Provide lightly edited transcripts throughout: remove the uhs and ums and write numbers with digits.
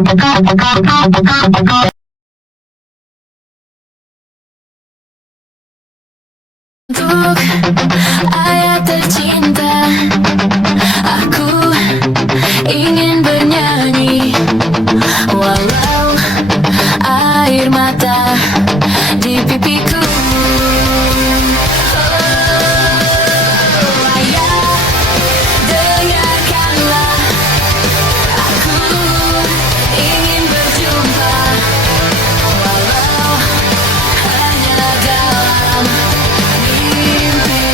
Untuk ayat tercinta, aku ingin bernyanyi walau air mata di pipiku. Oh, ayah, dengarkanlah, aku ingin berjumpa walau hanya dalam mimpi.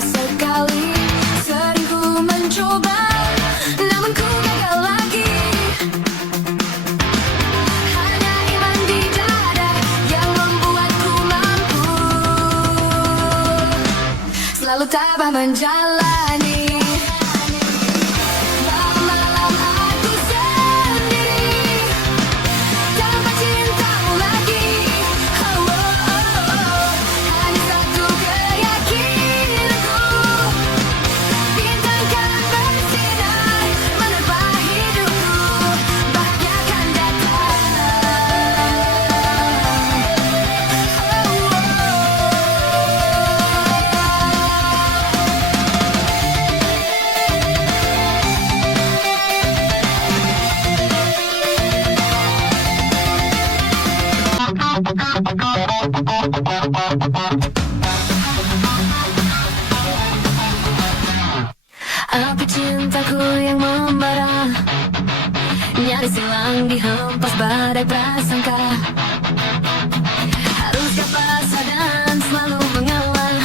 sekali. Sering ku mencoba, namun ku gagal lagi. Hanya iman di dada yang membuatku mampu selalu tabah menjalani. Malam-malam aku sendiri tanpa cintamu lagi. Oh, oh, oh, oh. Hanya satu keyakinanku, bintang kan bersinar menerpa hidupku. Bahagia akan datang. Api cintaku yang membara, nyaris hilang dihempas badai prasangka. Haruskah pasrah dan selalu mengalah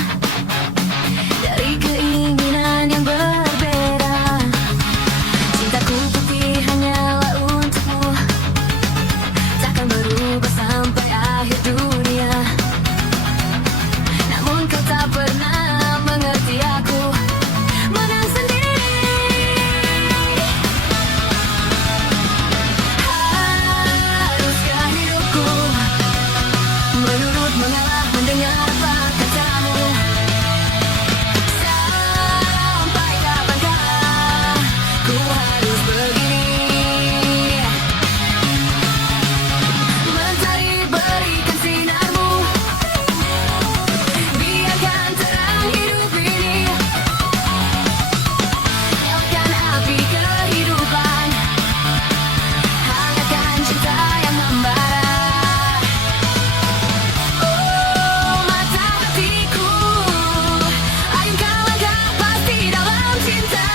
dari keinginan yang berbeda? Cintaku putih hanyalah untukmu, takkan berubah sampai akhir dunia. Namun kau tak pernah mengerti aku, menang sendiri. Haruskah hidupku menurut mengalah mendengar apa katamu? Sampai kapankah ku harus begini? Mentari berikan sinarmu, biarkan terang hidup ini. Nyalakan api kehidupan, hangatkan cinta yang membara. Oh mata hatiku, ayunkan langkah pasti dalam cinta.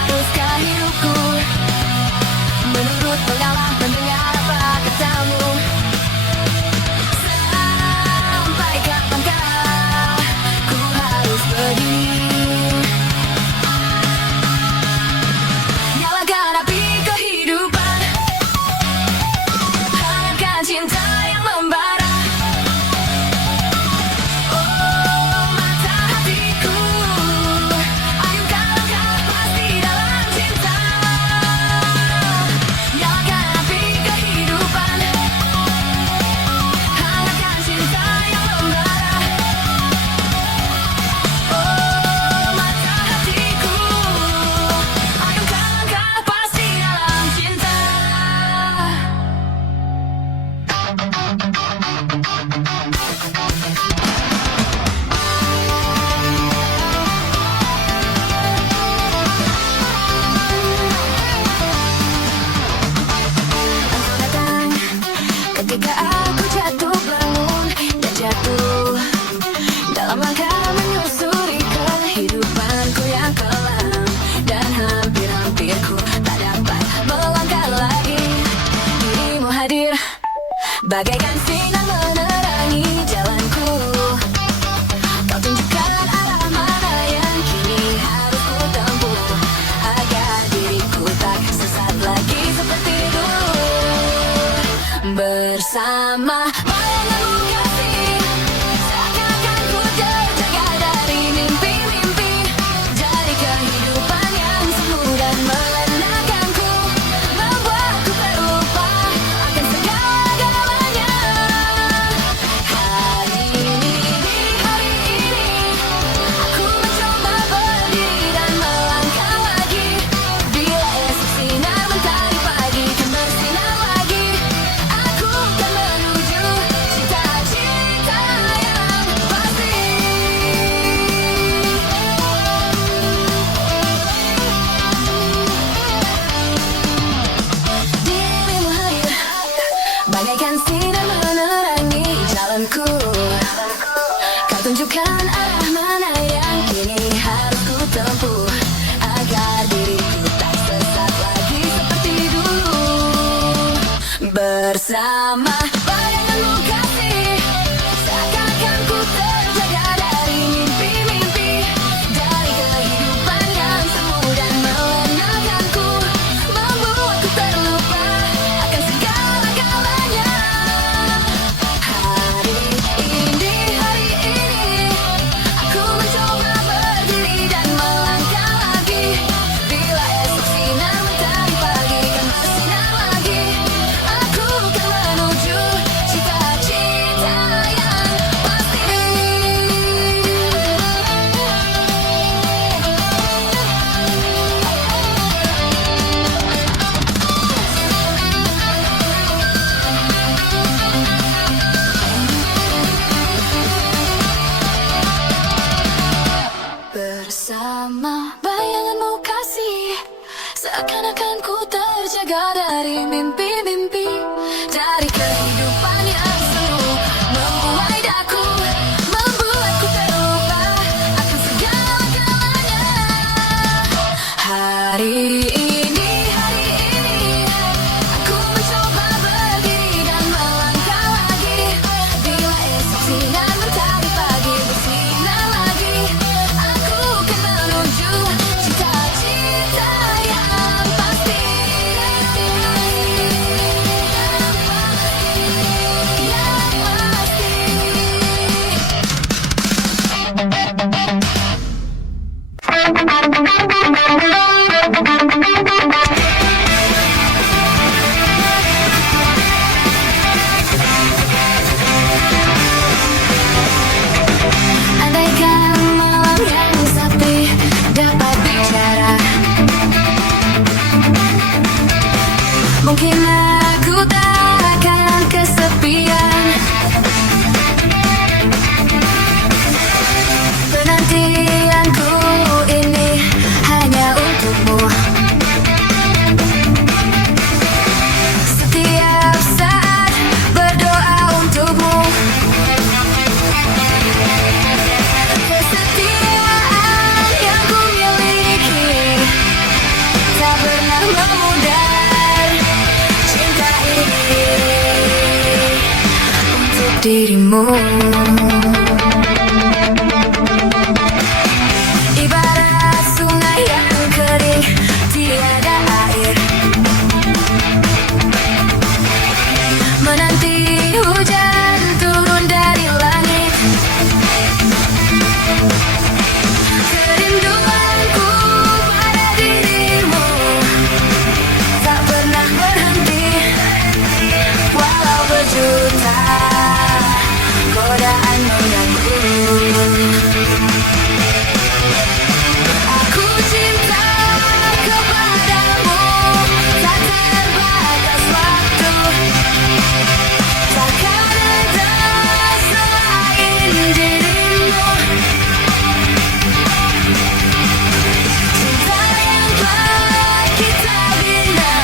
Haruskah hidupku menurut mengalah mendengar apa katamu? Sampai kapankah ku harus begini? Nyalakan api kehidupan, hangatkan cinta yang membara. Oh mata hatiku, ayunkan langkah pasti dalam cinta. Nyalakan api kehidupan, hangatkan cinta yang membara. Oh mata hatiku, ayunkan langkah pasti dalam cinta. Engkau datang ketika aku jatuh bangun dan jatuh dalam langkah menyusuri kehidupanku yang kelam, dan hampir-hampir ku tak dapat melangkah lagi. Dirimu hadir bagaikan sinar menerangi jalanku. Kau tunjukkan arah mana yang kini harus ku tempuh, agar diriku tak sesat lagi seperti dulu. Bersama bayanganmu kasih, seakan-akan ku terjaga dari mimpi-mimpi. Jadi kehidupan yang semu dan menenangkanku, membuatku terlupa akan segala-galanya. Hari ini, hari ini, aku mencoba berdiri dan melangkah lagi. Bila esok sinar mentari pagi kan bersinar lagi, aku kan menuju cinta bagaikan sinar menerangi jalanku. Kau tunjukkan arah mana yang kini harus ku tempuh, agar diriku tak sesat lagi seperti dulu. Bersama bayanganmu kasih, seakan-akan ku terjaga dari mimpi-mimpi, dari kehidupan yang semu dan melenakanku, membuatku terlupa akan segala-galanya. Hari ini aku mencoba berdiri dan melangkah lagi. Bila esok sinar mentari pagi kan bersinar lagi, aku kan menuju cita-cita yang pasti. Bersama bayanganmu kasih, seakan-akan ku terjaga dari mimpi-mimpi, dari kehidupan yang semu, membuai daku, membuatku terlupa akan segala-galanya. Hari ini aku mencoba berdiri dan melangkah lagi. Bila esok sinar mentari pagi bersinar lagi, aku kan menuju cita-cita yang pasti. Yang pasti. Andaikan malam yang sepi dapat bicara, mungkin aku tak akan kesepian. Penantianku ini hanya untukmu. Setiap saat berdoa untukmu. Kesetiaan yang ku miliki tak pernah memudar. Cinta ini untuk dirimu. Ibarat sungai yang kering tiada air, menanti hujan turun dari langit. Kerinduanku pada dirimu tak pernah berhenti, walau berjuta godaan mengganggu. Aku cinta kepadamu, tak terbatas waktu, takkan ada selain dirimu. Cinta yang telah kita bina,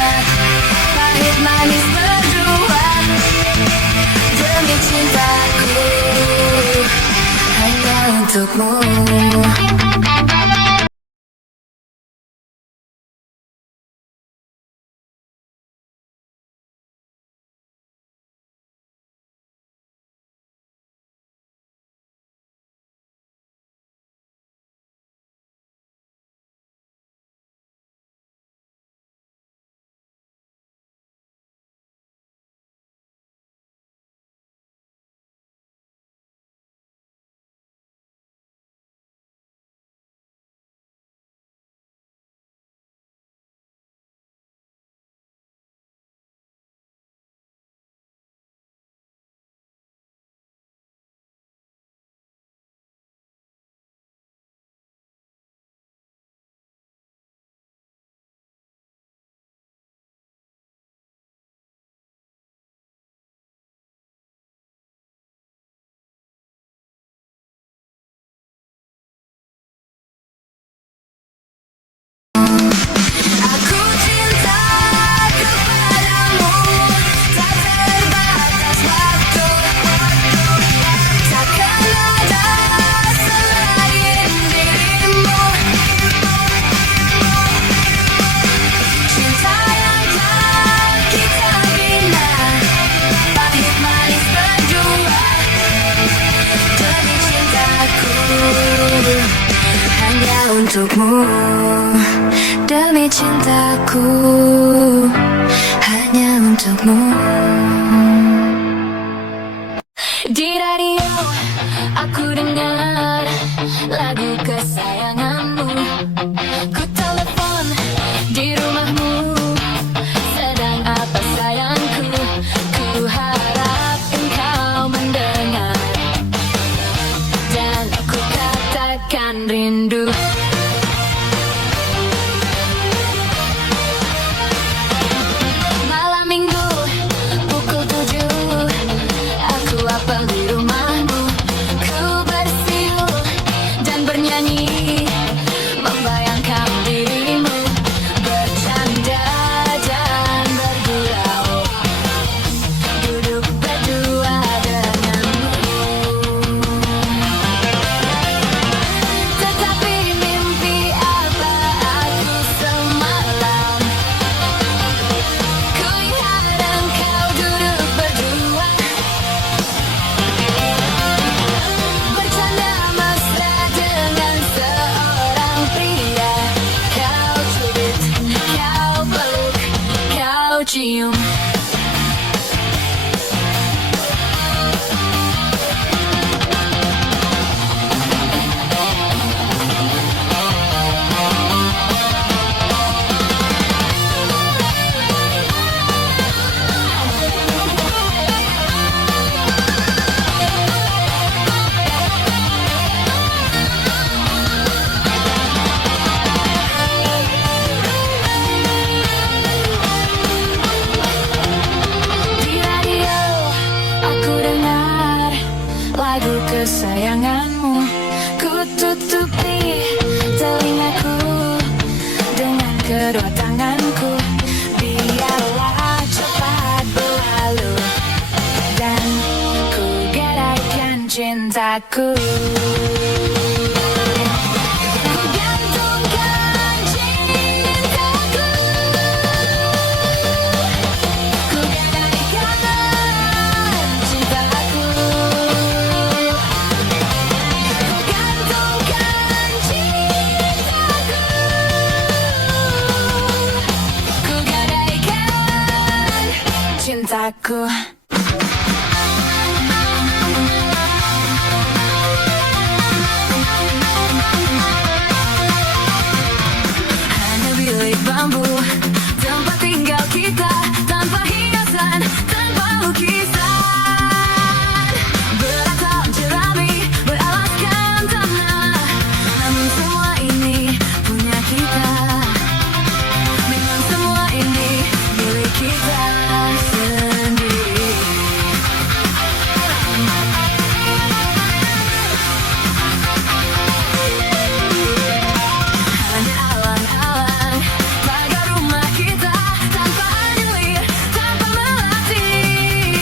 pahit manis berdua, demi cintaku hanya untukmu. untukmu, demi cintaku, hanya untukmu. Di radio aku dengar lagu kesayanganmu. Ku telepon di rumahmu, sedang apa sayangku? Ku harap engkau mendengar, dan ku katakan rindu. Malam minggu pukul 7 aku apel di rumahmu. Ku bersiul dan bernyanyi, membayangkan dirimu, bercanda dan bergurau, duduk berdua denganmu. Tetapi mimpi apa aku semalam? Ku lihat engkau duduk berdua, bercanda mesra dengan seorang pria. Kau cubit, kau peluk, kau cium. Di radio aku dengar lagu kesayanganmu. Ku tutupi telingaku dengan kedua tanganku. Biarlah cepat berlalu, dan ku gadaikan cintaku. Ku gantungkan cintaku, ku gadaikan cintaku. Ku gantungkan cintaku, ku gadaikan cintaku. Hanya bilik bambu, tempat tinggal kita, tanpa hiasan, tanpa lukisan. Beratap jerami, beralaskan tanah, namun semua ini punya kita. Memang semua ini milik kita sendiri. Hanya alang-alang pagar rumah kita, tanpa anyelir, tanpa melatih.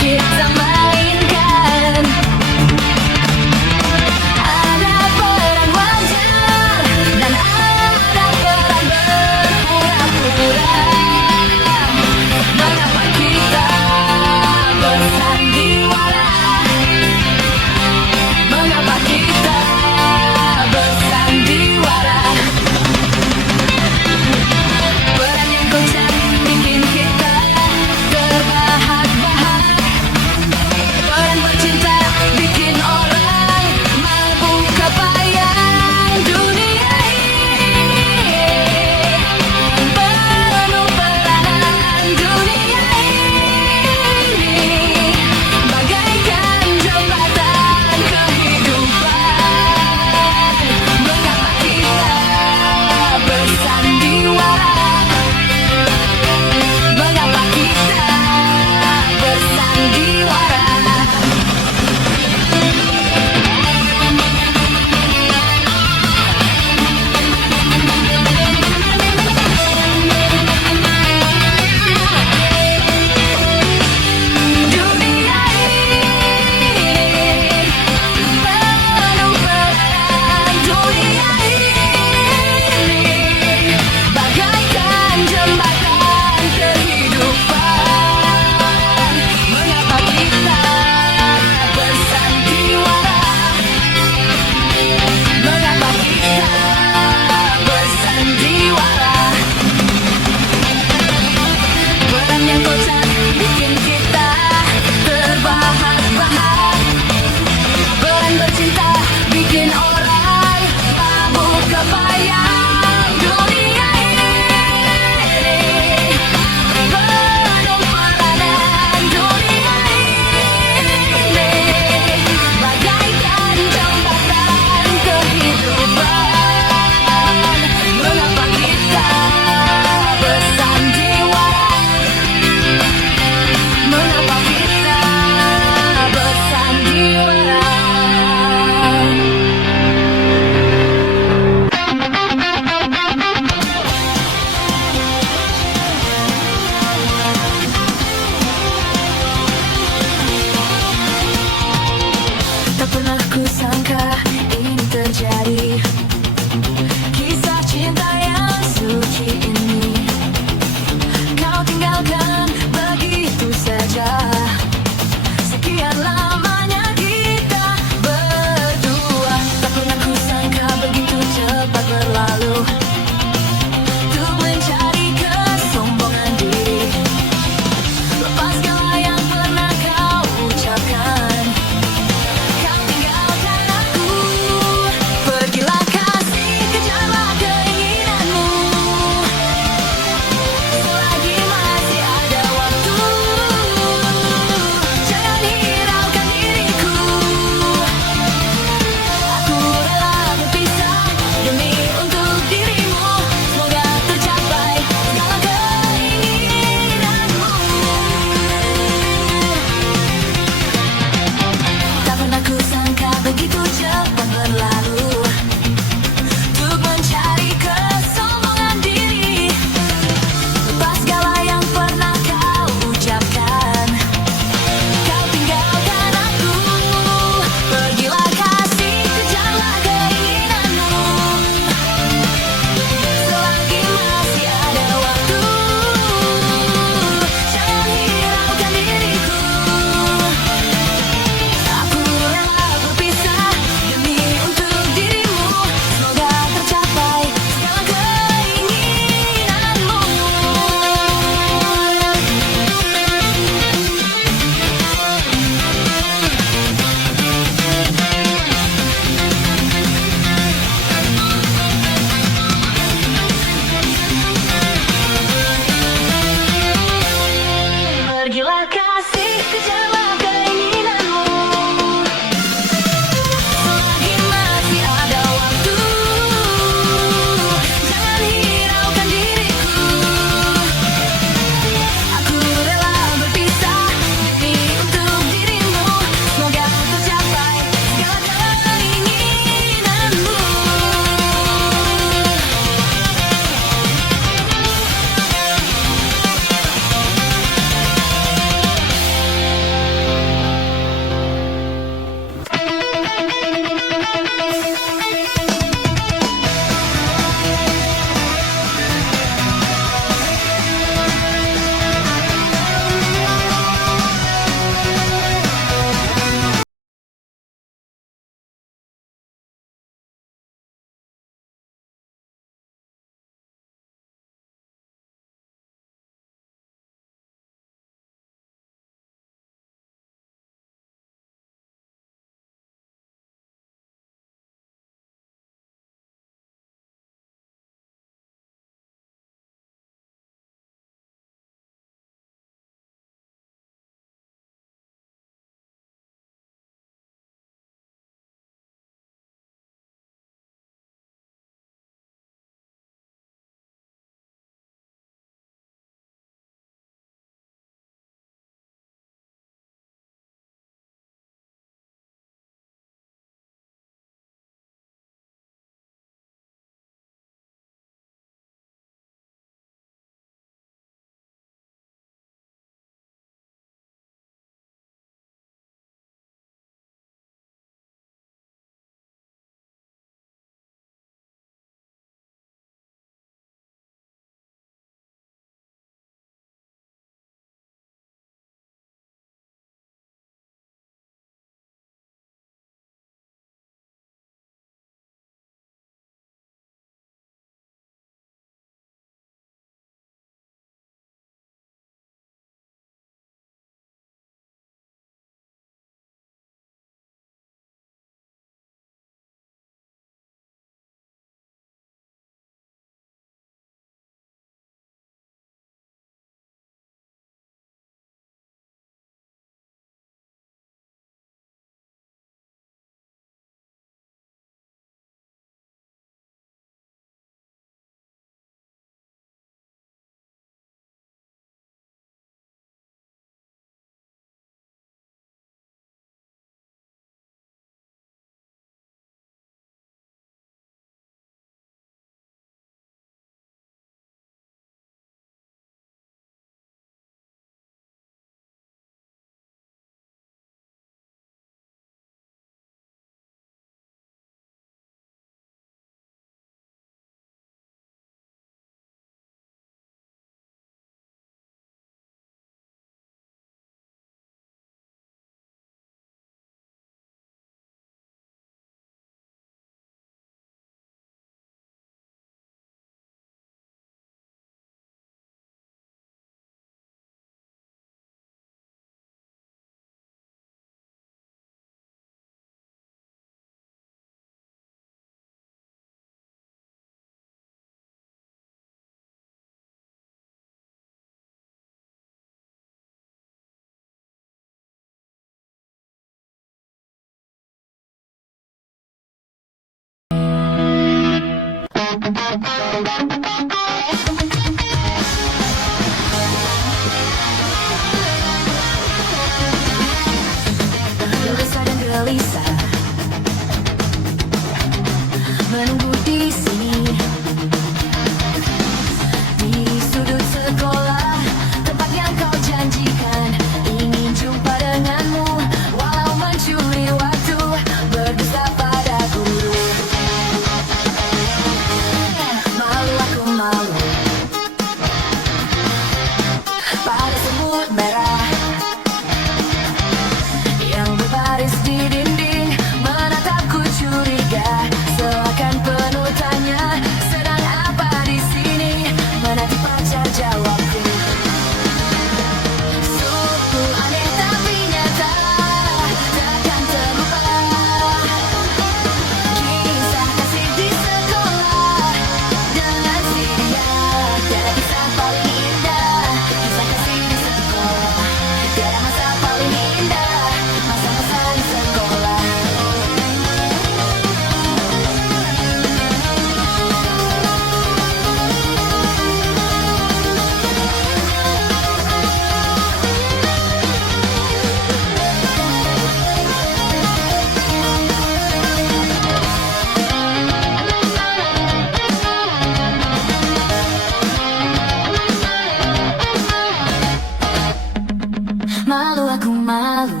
Malu aku malu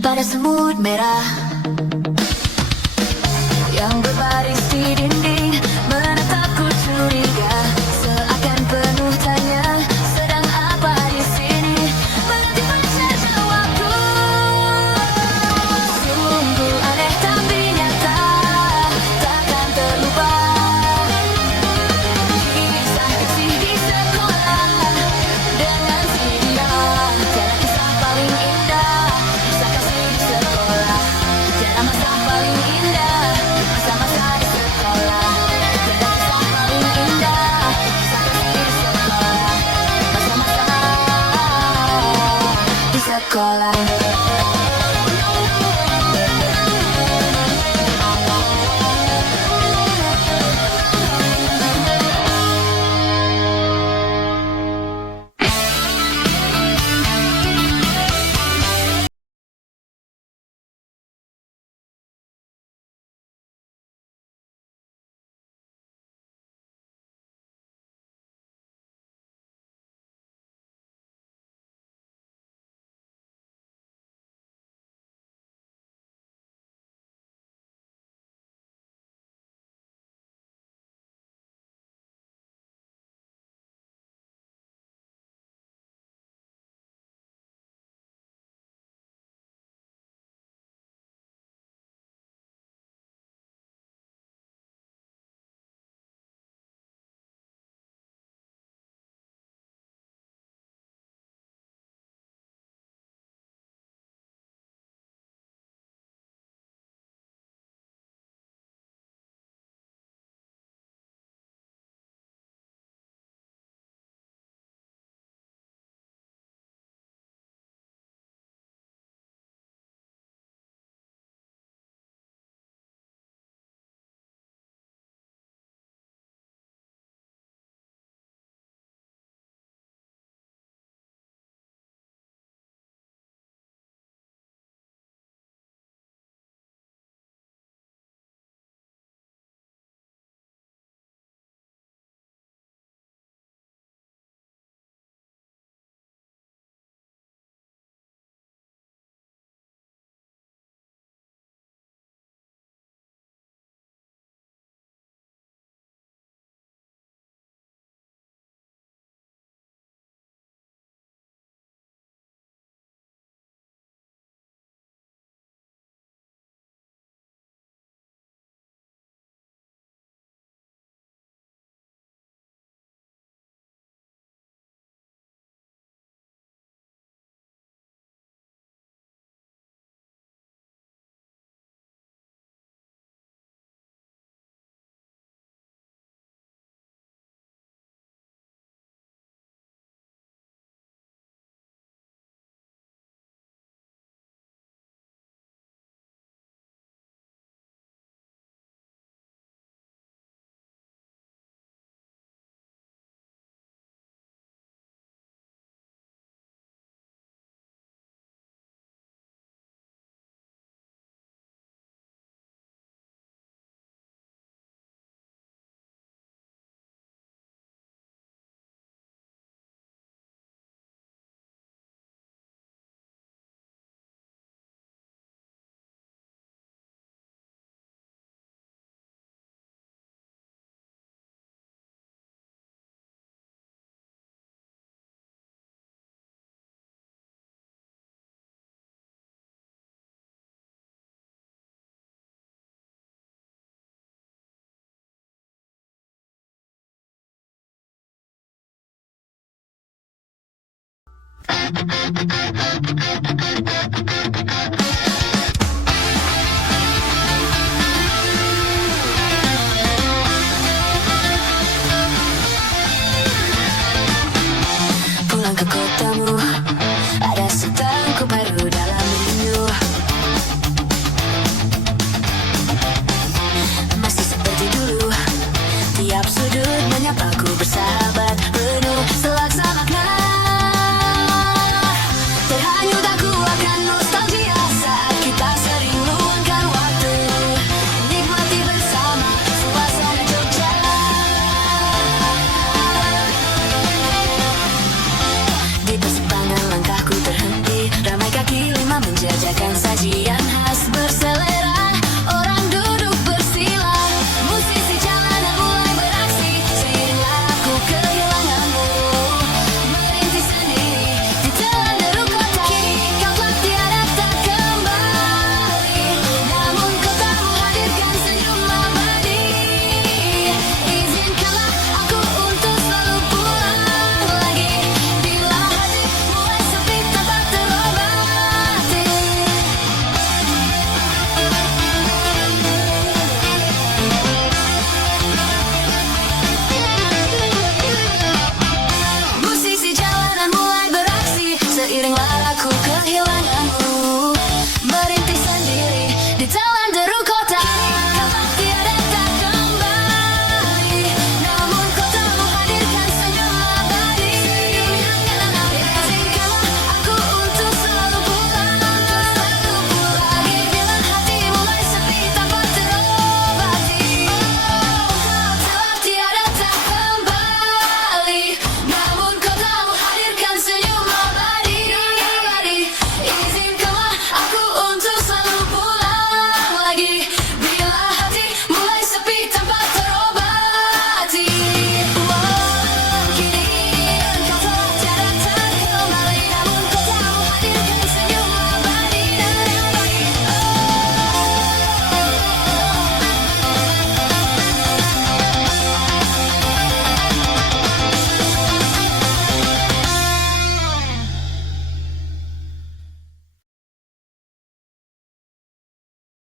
pada semut merah yang berbaris di dinding, menatapku curiga, seakan penuh tanya, sedang apa di sini? Menanti pada jawabku. Sungguh aneh tapi nyata, takkan terlupa. Kisah kecil di sekolah dengan si dia, tiada kisah paling indah. Kisah kasih di sekolah, tiada masa paling indah. Masa-masa di sekolah, tiada kisah paling indah. Kisah kasih di sekolah, masa-masa di sekolah. Pulang ke kotamu,